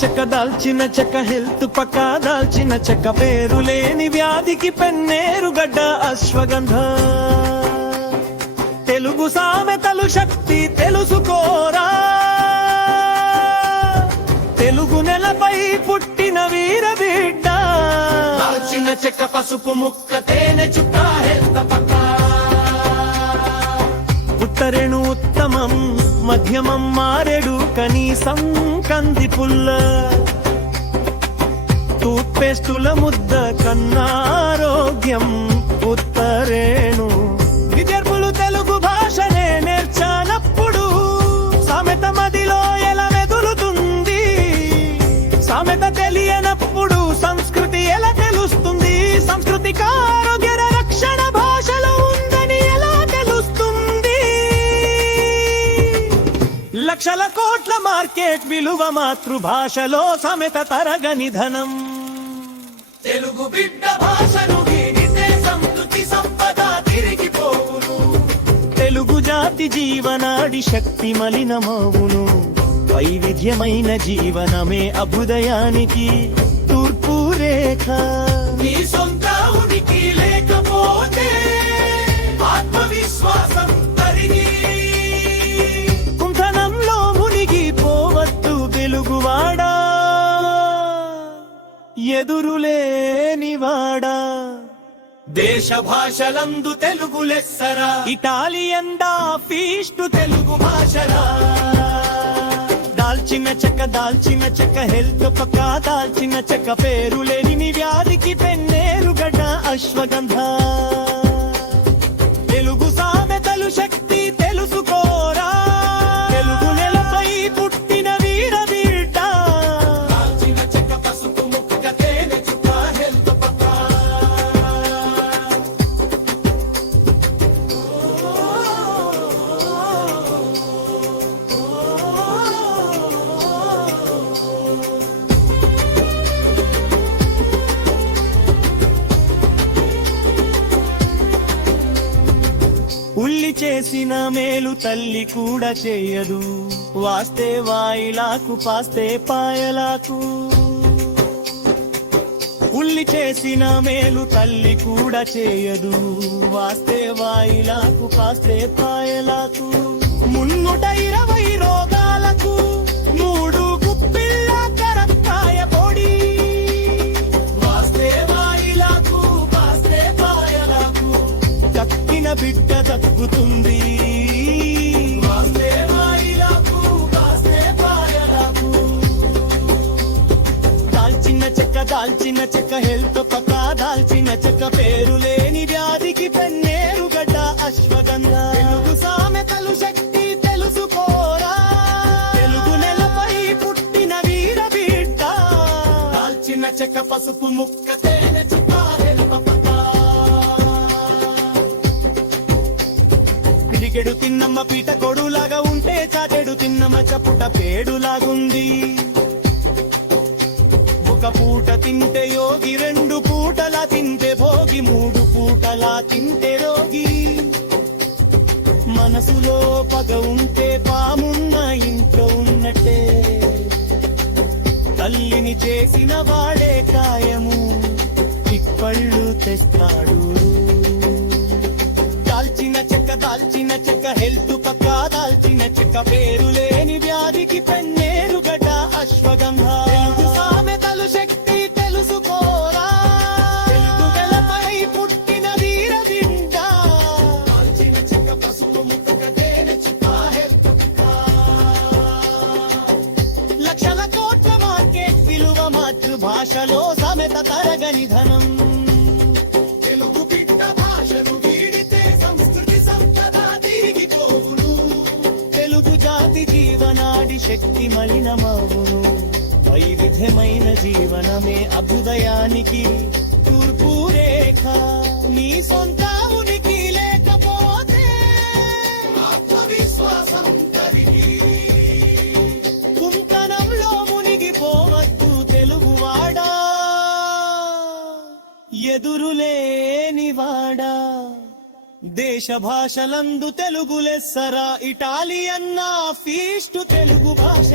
చెక్క దాల్చిన చెక్క హెల్త్ పక్క దాల్చిన చెక్క పేరు లేని వ్యాధికి పెన్నేరుగడ్డ అశ్వగంధ తెలుగు సామెతలు శక్తి తెలుసుకోరా తెలుగు నెలపై పుట్టిన వీర బిడ్డ దాల్చిన చెక్క పసుపు ముక్క తేనె చుక్క హెల్త్ పక్క ఉత్తరేణు ఉత్తమం మధ్యమం మారెడు కనీసం కంది పుల్ల టూత్ పేస్టుల ముద్ద కన్నారోగ్యం ఉత్తరేణు విద్యార్థులు తెలుగు భాషనే నేర్చానప్పుడు సామెత మదిలో ఎలా మెదులుతుంది సామెత తెలియనప్పుడు సంస్కృతి ఎలా తెలుస్తుంది సంస్కృతిక ఆరోగ్య రక్షణ భాషలో ఉందని ఎలా తెలుస్తుంది లక్షల కోట్ల మార్కెట్ విలువ మాతృభాషలో సామెత తరగని ధనం తెలుగు బిడ్డ భాషను వీడితే సంస్కృతి సంపద తిరిగిపోవును తెలుగు జాతి జీవనాడి శక్తి మలినమవును వైవిధ్యమైన జీవనమే అభుదయానికి తూర్పు రేఖ నీ సొంత ఉనికి లేకపోతే ఆత్మవిశ్వాసం తరిగి కుంఠనంలో మునిగిపోవద్దు తెలుగువాడా ఎదురులేనివాడా దేశ భాషలందు తెలుగు లెస్సరా ఇటాలియన్ దా ఫీస్టు తెలుగు భాషరా దాల్చిన చెక్క హెల్త్ పక్క దాల్చిన చెక్క పేరు లేని వ్యాధికి పెన్నేరుగడ్డ అశ్వగంధ తెలుగు సామెతలు శక్తి తెలుసుకోరా తెలుగు నెలపై పుట్టిన వీర బిడ్డ దాల్చిన చెక్క పసుపు ముక్క తేనె చుక్క హెల్త్ పక్క ఉల్లి చేసిన మేలు తల్లి కూడా చేయదు వాస్తే వాయిలాకు పాస్తే పాయలాకు ఉల్లి చేసిన మేలు తల్లి కూడా చేయదు వాస్తే వాయిలాకు పాస్తే పాయలాకు మున్నుట 20 రోగాలకు 3 గుప్పిళ్ళ కరక్కాయ పొడి వాస్తే వాయిలాకు పాస్తే పాయలాకు తక్కిన బిడ్డ తగ్గుతుంది వాస్తే వాయిలాకు పాస్తే పాయలాకు దాల్చిన చెక్క హెల్త్ పక్క దాల్చిన చెక్క పేరు లేని వ్యాధికి పెన్నేరుగడ్డ అశ్వగంధ తెలుగు సామెతలు శక్తి తెలుసుకోరా తెలుగు నెలపై పుట్టిన వీర బిడ్డ దాల్చిన చెక్క పసుపు ముక్క తేనె చుక్క హెల్త్ పక్క పిడికెడు తిన్నమ్మ పీట కొడులాగా ఉంటే చాటెడు తిన్నమ్మ చప్పుట పేడులాగుంది ఒక పూట తింటే యోగి 2 పూటలా తింటే భోగి 3 పూటలా తింటే రోగి మనసులో పగ ఉంటే పామున్న ఇంట్లో ఉన్నట్టే తల్లిని చేసిన వాడే కాయము పిప్పళ్ళు తెస్తాడు దాల్చిన చెక్క హెల్త్ పక్క దాల్చిన చెక్క పేరు లేని వ్యాధికి పెన్నేరుగడ్డ అశ్వగంధ తెలుగు సామెతలు శక్తి తెలుసుకోరా తెలుగు నెలపై పుట్టిన వీర బిడ్డ దాల్చిన చెక్క పసుపు ముక్క తేనె చుక్క హెల్త్ పక్క లక్షల కోట్ల మార్కెట్ విలువ మాతృభాషలో సామెత తరగని ధనం జీవనాడి శక్తి మలినమవును వైవిధ్యమైన జీవనమే అభ్యుదయానికి తూర్పు రేఖ నీ సొంత ఉనికి లేకపోతే ఆత్మవిశ్వాసం తరిగి కుంతనంలో మునిగిపోవద్దు తెలుగువాడా ఎదురులేనివాడా దేశ భాషలందు తెలుగు లెస్సరా ఇటాలియన్ ఫీస్టు తెలుగు భాష